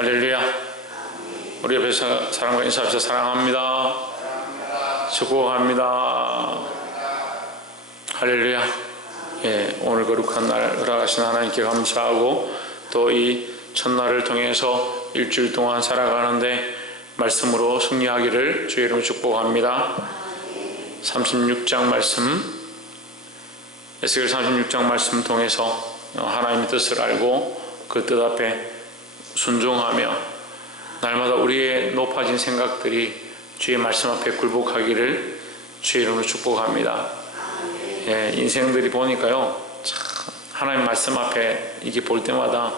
할렐루야. 우리 옆에서 사랑과 인사합시다. 사랑합니다. 축복합니다. 할렐루야. 오늘 거룩한 날 허락하신 하나님께 감사하고 또 이 첫날을 통해서 일주일 동안 살아가는데 말씀으로 승리하기를 주의 이름으로 축복합니다. 36장 말씀, 에스겔 36장 말씀 통해서 하나님의 뜻을 알고 그 뜻 앞에 순종하며 날마다 우리의 높아진 생각들이 주의 말씀 앞에 굴복하기를 주의 이름으로 축복합니다. 인생들이 보니까요, 참 하나님 말씀 앞에 이게 볼 때마다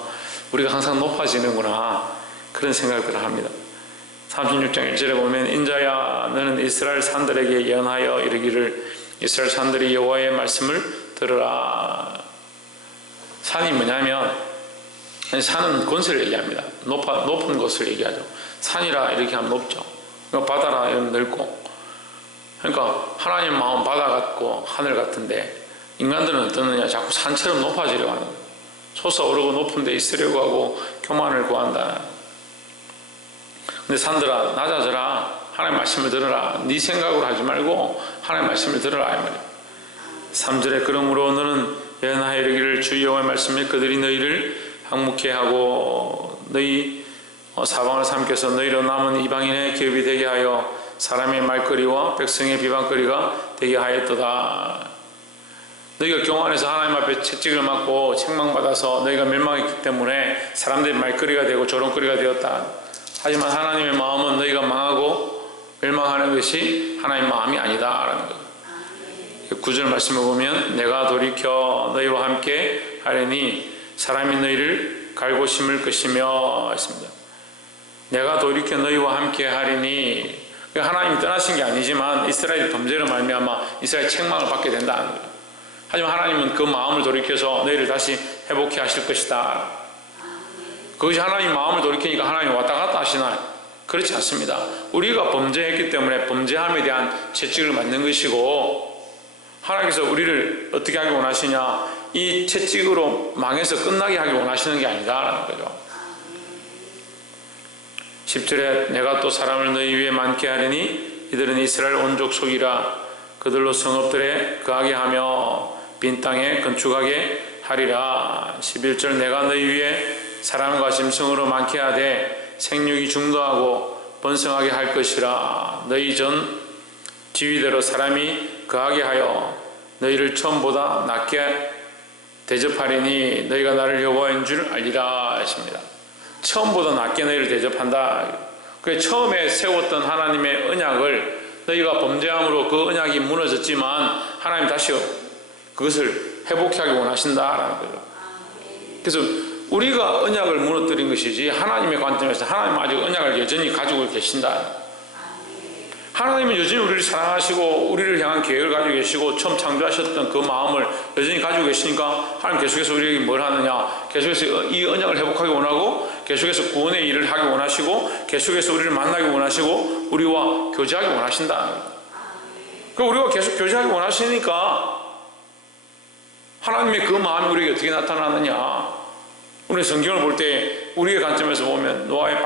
우리가 항상 높아지는구나 그런 생각들을 합니다. 36장 1절에 보면 인자야 너는 이스라엘 산들에게 예언하여 이르기를 이스라엘 산들이 여호와의 말씀을 들으라. 산이 뭐냐면 산은 권세를 얘기합니다. 높은 것을 얘기하죠. 산이라 이렇게 하면 높죠. 바다라 이러면 넓고. 그러니까 하나님 마음 바다 같고 하늘 같은데 인간들은 어떠느냐, 자꾸 산처럼 높아지려고 하는 거예요. 솟아오르고 높은 데 있으려고 하고 교만을 구한다. 근데 산들아 낮아져라. 하나님 말씀을 들어라. 네 생각으로 하지 말고 하나님 말씀을 들어라 이 말이에요. 3절에 그러므로 너는 예언하여 이르기를 주 여호와의 말씀에 그들이 너희를 항목케 하고 너희 사방을 삼켜서 너희로 남은 이방인의 기업이 되게 하여 사람의 말거리와 백성의 비방거리가 되게 하였도다. 너희가 교만해서 하나님 앞에 채찍을 맞고 책망받아서 너희가 멸망했기 때문에 사람들의 말거리가 되고 조롱거리가 되었다. 하지만 하나님의 마음은 너희가 망하고 멸망하는 것이 하나님의 마음이 아니다라는 거예요. 9절 말씀을 보면 내가 돌이켜 너희와 함께 하려니 사람이 너희를 갈고 심을 것이며 했습니다. 내가 돌이켜 너희와 함께 하리니 하나님이 떠나신 게 아니지만 이스라엘 범죄로 말미암아 이스라엘 책망을 받게 된다는 거예요. 하지만 하나님은 그 마음을 돌이켜서 너희를 다시 회복해 하실 것이다. 그것이 하나님 마음을 돌이키니까 하나님이 왔다 갔다 하시나요? 그렇지 않습니다. 우리가 범죄했기 때문에 범죄함에 대한 채찍을 맞는 것이고 하나님께서 우리를 어떻게 하기 원하시냐, 이 채찍으로 망해서 끝나게 하기 원하시는 게 아니다라는 거죠. 10절에 내가 또 사람을 너희 위에 많게 하리니 이들은 이스라엘 온족 속이라. 그들로 성읍들에 거하게 하며 빈 땅에 건축하게 하리라. 11절 내가 너희 위에 사람과 짐승으로 많게 하되 생육이 중도하고 번성하게 할 것이라. 너희 전 지위대로 사람이 거하게 하여 너희를 처음보다 낮게 대접하리니 너희가 나를 여호와인 줄 알리라 하십니다. 처음보다 낮게 너희를 대접한다. 그래서 처음에 세웠던 하나님의 언약을 너희가 범죄함으로 그 언약이 무너졌지만 하나님 다시 그것을 회복하기 원하신다라는 거죠. 그래서 우리가 언약을 무너뜨린 것이지 하나님의 관점에서 하나님은 아직 언약을 여전히 가지고 계신다. 하나님은 여전히 우리를 사랑하시고 우리를 향한 계획을 가지고 계시고 처음 창조하셨던 그 마음을 여전히 가지고 계시니까 하나님 계속해서 우리에게 뭘 하느냐, 계속해서 이 언약을 회복하기 원하고 계속해서 구원의 일을 하기 원하시고 계속해서 우리를 만나기 원하시고 우리와 교제하기 원하신다. 그 우리가 계속 교제하기 원하시니까 하나님의 그 마음이 우리에게 어떻게 나타나느냐, 우리 성경을 볼 때 우리의 관점에서 보면 노아의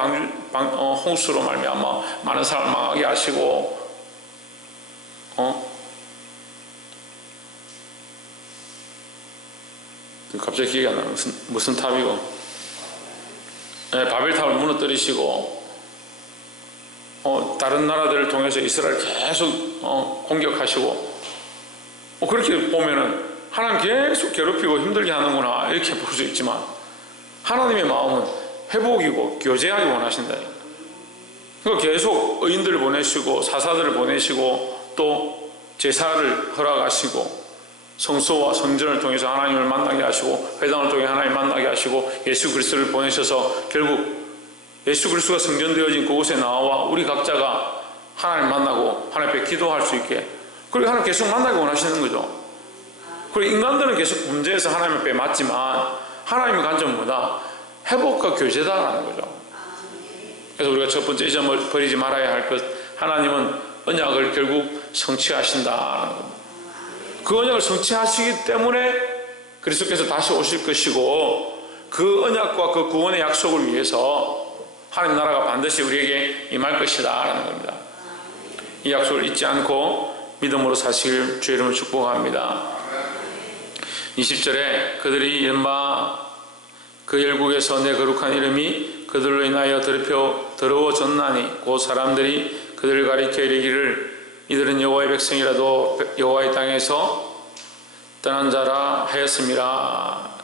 홍수로 말미암아 많은 사람을 망하게 하시고 갑자기 기억이 안 나요. 무슨 탑이고 바벨탑을 무너뜨리시고 다른 나라들을 통해서 이스라엘 계속 공격하시고 그렇게 보면은 하나님 계속 괴롭히고 힘들게 하는구나 이렇게 볼 수 있지만 하나님의 마음은 회복이고 교제하기 원하신다. 그러니까 계속 의인들을 보내시고 사사들을 보내시고 또 제사를 허락하시고 성소와 성전을 통해서 하나님을 만나게 하시고 회당을 통해 하나님 만나게 하시고 예수 그리스도를 보내셔서 결국 예수 그리스도가 성전되어진 그곳에 나와 우리 각자가 하나님 만나고 하나님 앞에 기도할 수 있게, 그리고 하나님 계속 만나기 원하시는 거죠. 그리고 인간들은 계속 범죄해서 하나님 앞에 맞지만 하나님의 관점은 뭐다? 회복과 교제다라는 거죠. 그래서 우리가 첫 번째 점을 버리지 말아야 할 것, 하나님은 언약을 결국 성취하신다라는 겁니다. 그 언약을 성취하시기 때문에 그리스도께서 다시 오실 것이고 그 언약과 그 구원의 약속을 위해서 하나님 나라가 반드시 우리에게 임할 것이다 라는 겁니다. 이 약속을 잊지 않고 믿음으로 사시길 주의 이름으로 축복합니다. 20절에 그들이 이른바 그 열국에서 내 거룩한 이름이 그들로 인하여 더러워졌나니 곧 사람들이 그들을 가리켜 이르기를 이들은 여호와의 백성이라도 여호와의 땅에서 떠난 자라 하였음이라.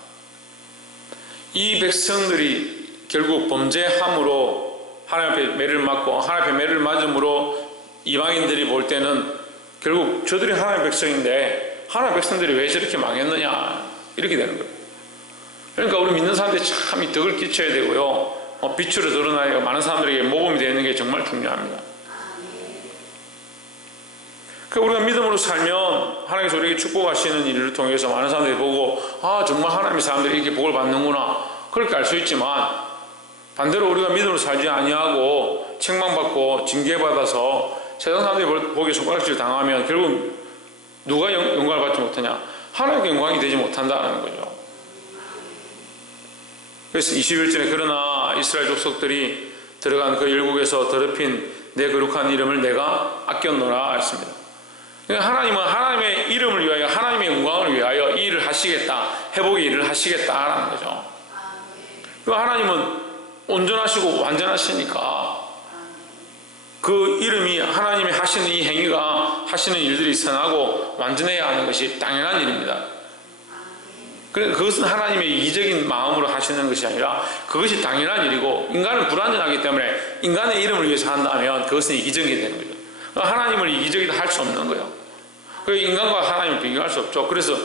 이 백성들이 결국 범죄함으로 하나님 앞에 매를 맞고 하나님 앞에 매를 맞음으로 이방인들이 볼 때는 결국 저들이 하나님의 백성인데 하나님의 백성들이 왜 저렇게 망했느냐 이렇게 되는 거예요. 그러니까 우리 믿는 사람들이 참 이 덕을 끼쳐야 되고요, 빛으로 드러나야 많은 사람들에게 모범이 되는 게 정말 중요합니다. 그러니까 우리가 믿음으로 살면 하나님께서 우리에게 축복하시는 일을 통해서 많은 사람들이 보고 정말 하나님의 사람들이 이렇게 복을 받는구나 그렇게 알 수 있지만, 반대로 우리가 믿음으로 살지 아니하고 책망받고 징계받아서 세상 사람들이 보기에 손가락질 당하면 결국 누가 영광을 받지 못하냐? 하나님께 영광이 되지 못한다는 거죠. 그래서 21절에 그러나 이스라엘 족속들이 들어간 그 열국에서 더럽힌 내 거룩한 이름을 내가 아꼈노라 했습니다. 그러니까 하나님은 하나님의 이름을 위하여 하나님의 영광을 위하여 이 일을 하시겠다, 회복의 일을 하시겠다라는 거죠. 그러니까 하나님은 온전하시고 완전하시니까 그 이름이 하나님이 하시는 이 행위가 하시는 일들이 선하고 완전해야 하는 것이 당연한 일입니다. 그러니까 그것은 하나님의 이기적인 마음으로 하시는 것이 아니라 그것이 당연한 일이고, 인간은 불완전하기 때문에 인간의 이름을 위해서 한다면 그것은 이기적이 되는 거죠. 그러니까 하나님을 이기적이다 할 수 없는 거예요. 인간과 하나님을 비교할 수 없죠. 그래서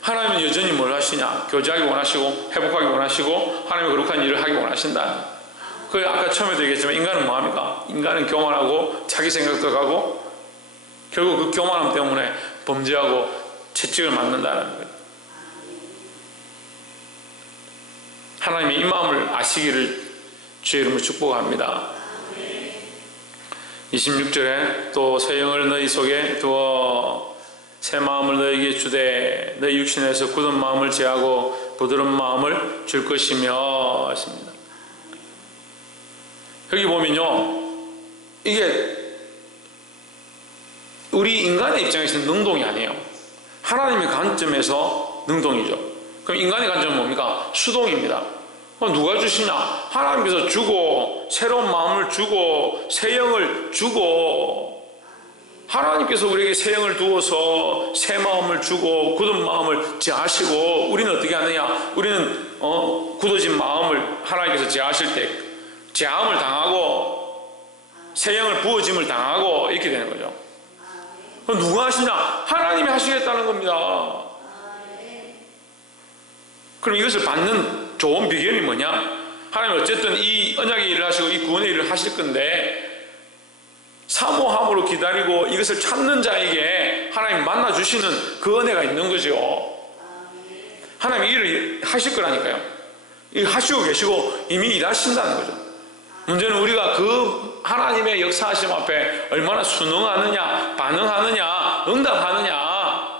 하나님은 여전히 뭘 하시냐? 교제하기 원하시고 회복하기 원하시고 하나님의 거룩한 일을 하기 원하신다. 아까 처음에도 얘기했지만 인간은 뭐합니까? 인간은 교만하고 자기 생각도 가고 결국 그 교만함 때문에 범죄하고 채찍을 맞는다는 거예요. 하나님의 이 마음을 아시기를 주의 이름으로 축복합니다. 26절에 또 새 영을 너희 속에 두어 새 마음을 너희에게 주되 너희 육신에서 굳은 마음을 제하고 부드러운 마음을 줄 것이며 했습니다. 여기 보면요, 이게 우리 인간의 입장에서는 능동이 아니에요. 하나님의 관점에서 능동이죠. 그럼 인간의 관점은 뭡니까? 수동입니다. 그럼 누가 주시냐? 하나님께서 주고 새로운 마음을 주고 새 영을 주고, 하나님께서 우리에게 새 영을 두어서 새 마음을 주고 굳은 마음을 제하시고, 우리는 어떻게 하느냐? 우리는 굳어진 마음을 하나님께서 제하실 때 제함을 당하고 새 영을 부어짐을 당하고 이렇게 되는 거죠. 그럼 누가 하시냐? 하나님이 하시겠다는 겁니다. 그럼 이것을 받는 좋은 비결이 뭐냐? 하나님 어쨌든 이 언약의 일을 하시고 이 구원의 일을 하실 건데 사모함으로 기다리고 이것을 찾는 자에게 하나님 만나주시는 그 은혜가 있는 거죠. 하나님이 일을 하실 거라니까요. 일 하시고 계시고 이미 일하신다는 거죠. 문제는 우리가 그 하나님의 역사하심 앞에 얼마나 순응하느냐, 반응하느냐, 응답하느냐.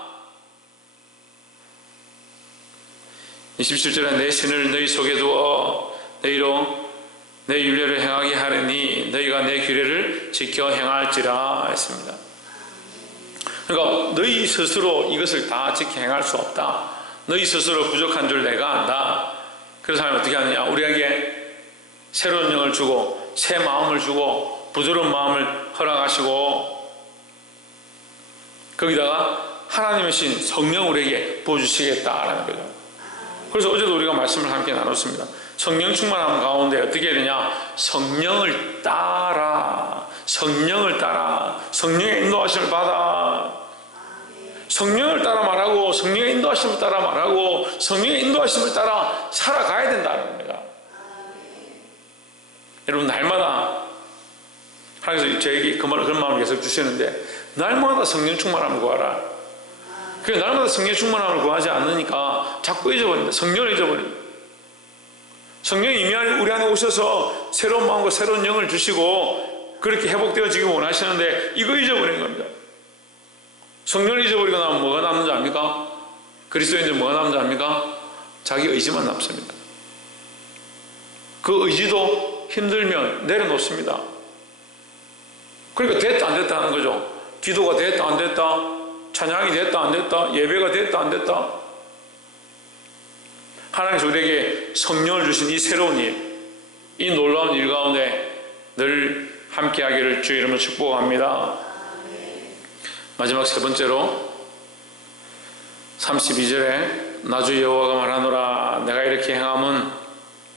27절에 내 신을 너희 속에 두어 너희로 내 율례를 행하게 하려니 너희가 내 규례를 지켜 행할지라 했습니다. 그러니까 너희 스스로 이것을 다 지켜 행할 수 없다. 너희 스스로 부족한 줄 내가 안다. 그래서 하나님 어떻게 하느냐? 우리에게 새로운 영을 주고 새 마음을 주고 부드러운 마음을 허락하시고 거기다가 하나님의 신 성령 우리에게 부어주시겠다라는 거죠. 그래서 어제도 우리가 말씀을 함께 나눴습니다. 성령 충만함 가운데 어떻게 해야 되냐? 성령을 따라, 성령을 따라, 성령의 인도하심을 받아. 성령을 따라 말하고 성령의 인도하심을 따라 말하고 성령의 인도하심을 따라 살아가야 된다는 겁니다. 여러분, 날마다 하나님께서 저에게 그런 마음을 계속 주시는데 날마다 성령 충만함을 구하라. 그래서 날마다 성령 충만함을 구하지 않으니까 자꾸 잊어버립니다. 성령을 잊어버립니다. 성령이 이미 우리 안에 오셔서 새로운 마음과 새로운 영을 주시고 그렇게 회복되어지기 원하시는데 이거 잊어버린 겁니다. 성령을 잊어버리고 나면 뭐가 남는 줄 압니까? 그리스도인들 뭐가 남는 줄 압니까? 자기 의지만 남습니다. 그 의지도 힘들면 내려놓습니다. 그러니까 됐다 안 됐다 하는 거죠. 기도가 됐다 안 됐다, 찬양이 됐다 안 됐다, 예배가 됐다 안 됐다. 하나님께서 우리에게 성령을 주신 이 새로운 일, 이 놀라운 일 가운데 늘 함께하기를 주의 이름으로 축복합니다. 마지막 세 번째로 32절에 나 주 여호와가 말하노라 내가 이렇게 행함은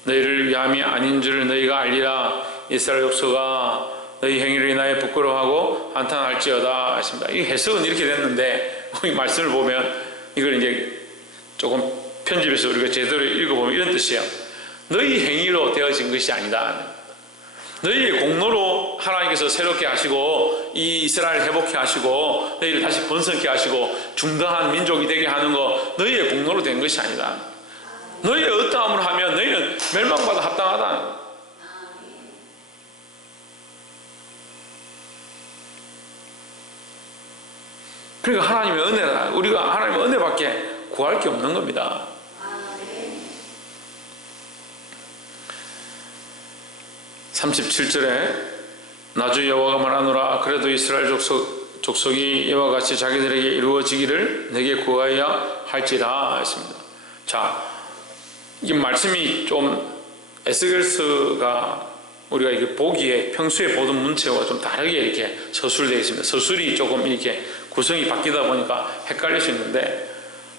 너희를 위함이 아닌 줄을 너희가 알리라. 이스라엘 족속아 너희 행위를 인하여 부끄러워하고 한탄할지어다 하십니다. 이 해석은 이렇게 됐는데 이 말씀을 보면 이걸 이제 조금 편집해서 우리가 제대로 읽어보면 이런 뜻이에요. 너희 행위로 되어진 것이 아니다. 너희의 공로로 하나님께서 새롭게 하시고 이 이스라엘을 회복케 하시고 너희를 다시 번성케 하시고 중대한 민족이 되게 하는 거 너희의 공로로 된 것이 아니다. 너희의 어떠함을 하면 너희는 멸망받아 합당하다. 그러니까 하나님의 은혜라. 우리가 하나님의 은혜밖에 구할 게 없는 겁니다. 37절에 나 주 여호와가 말하노라 그래도 이스라엘 족속이 이와 같이 자기들에게 이루어지기를 내게 구하여야 할지라 했습니다. 자, 이 말씀이 좀 에스겔서가 우리가 이게 보기에 평소에 보던 문체와 좀 다르게 이렇게 서술되어 있습니다. 서술이 조금 이렇게 구성이 바뀌다 보니까 헷갈릴 수 있는데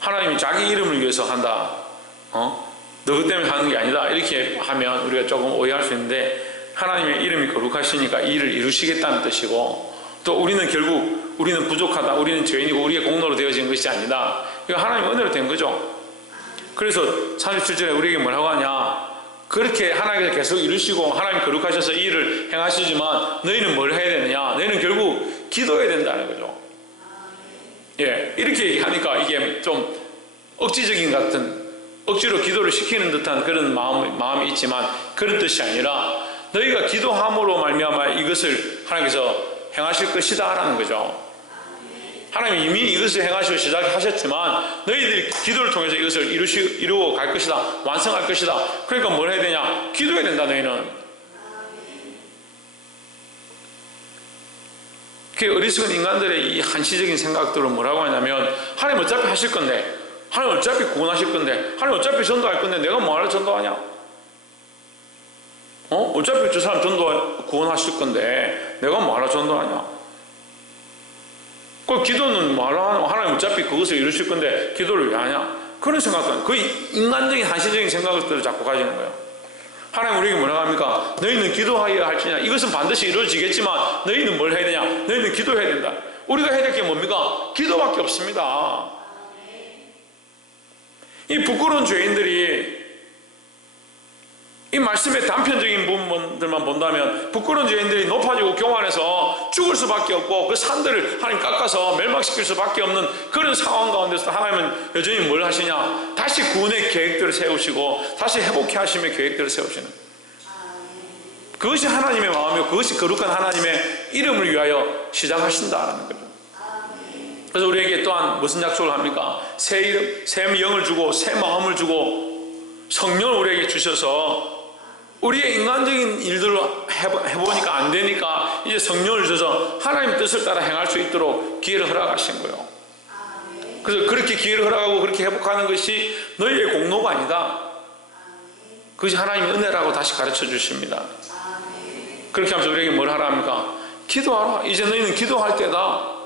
하나님이 자기 이름을 위해서 한다. 너희 때문에 하는 게 아니다. 이렇게 하면 우리가 조금 오해할 수 있는데 하나님의 이름이 거룩하시니까 이 일을 이루시겠다는 뜻이고 또 우리는 결국 우리는 부족하다. 우리는 죄인이고 우리의 공로로 되어진 것이 아니다. 이거 하나님의 은혜로 된 거죠. 그래서 37절에 우리에게 뭐라고 하냐. 그렇게 하나님께서 계속 이루시고 하나님 거룩하셔서 이 일을 행하시지만 너희는 뭘 해야 되느냐. 너희는 결국 기도해야 된다는 거죠. 예, 이렇게 얘기하니까 이게 좀 억지적인 같은 억지로 기도를 시키는 듯한 그런 마음이 있지만 그런 뜻이 아니라 너희가 기도함으로 말미암아 이것을 하나님께서 행하실 것이다 라는 거죠. 하나님이 이미 이것을 행하시고 시작하셨지만 너희들이 기도를 통해서 이것을 이루어 갈 것이다. 완성할 것이다. 그러니까 뭘 해야 되냐. 기도해야 된다. 너희는. 그 어리석은 인간들의 이 한시적인 생각들은 뭐라고 하냐면 하나님 어차피 하실 건데 하나님 어차피 구원하실 건데 하나님 어차피 전도할 건데 내가 뭐하러 전도하냐. 어차피 저 사람 구원하실 건데 내가 뭐하러 전도하냐. 그 기도는 뭐하러 하냐. 하나님 어차피 그것을 이루실 건데 기도를 왜 하냐. 그런 생각들은 거의 인간적인 한시적인 생각들을 자꾸 가지는 거예요. 하나님 우리에게 뭐라고 합니까? 너희는 기도하여야 할지냐. 이것은 반드시 이루어지겠지만 너희는 뭘 해야 되냐. 너희는 기도해야 된다. 우리가 해야 될 게 뭡니까? 기도밖에 없습니다. 이 부끄러운 죄인들이 이 말씀의 단편적인 부분들만 본다면 부끄러운 죄인들이 높아지고 교만해서 죽을 수밖에 없고 그 산들을 하나님 깎아서 멸망시킬 수밖에 없는 그런 상황 가운데서 하나님은 여전히 뭘 하시냐. 다시 구원의 계획들을 세우시고 다시 회복케 하심의 계획들을 세우시는 그것이 하나님의 마음이고 그것이 거룩한 하나님의 이름을 위하여 시작하신다는 거죠. 그래서 우리에게 또한 무슨 약속을 합니까? 새 이름, 새 영을 주고 새 마음을 주고 성령을 우리에게 주셔서 우리의 인간적인 일들로 해보니까 안 되니까 이제 성령을 주셔서 하나님의 뜻을 따라 행할 수 있도록 기회를 허락하신 거예요. 그래서 그렇게 기회를 허락하고 그렇게 회복하는 것이 너희의 공로가 아니다. 그것이 하나님의 은혜라고 다시 가르쳐 주십니다. 그렇게 하면서 우리에게 뭘 하라 합니까? 기도하라. 이제 너희는 기도할 때다.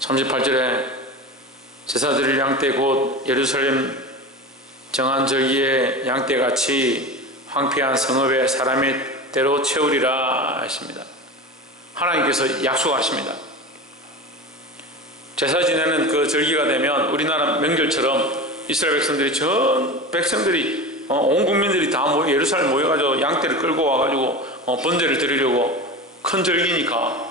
38절에 제사 드릴 양떼 곧 예루살렘 정한 절기의 양떼같이 황폐한 성읍에 사람의 대로 채우리라 하십니다. 하나님께서 약속하십니다. 제사 지내는 그 절기가 되면 우리나라 명절처럼 이스라엘 백성들이 온 국민들이 다 예루살렘 모여가지고 양떼를 끌고 와가지고 번제를 드리려고 큰 절기니까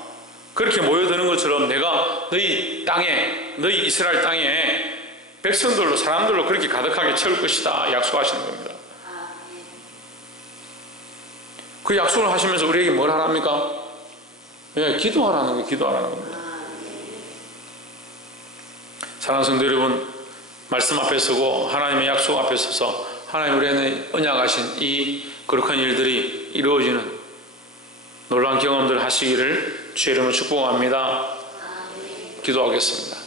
그렇게 모여드는 것처럼 내가 너희 땅에 너희 이스라엘 땅에 백성들로 사람들로 그렇게 가득하게 채울 것이다 약속하시는 겁니다. 그 약속을 하시면서 우리에게 뭘 하랍니까? 예, 기도하라는 거예요. 기도하라는 겁니다. 사랑하는 성도 여러분, 말씀 앞에 서고 하나님의 약속 앞에 서서 하나님 우리에게 언약하신 이 거룩한 일들이 이루어지는 놀라운 경험들 하시기를 주의 이름으로 축복합니다. 기도하겠습니다.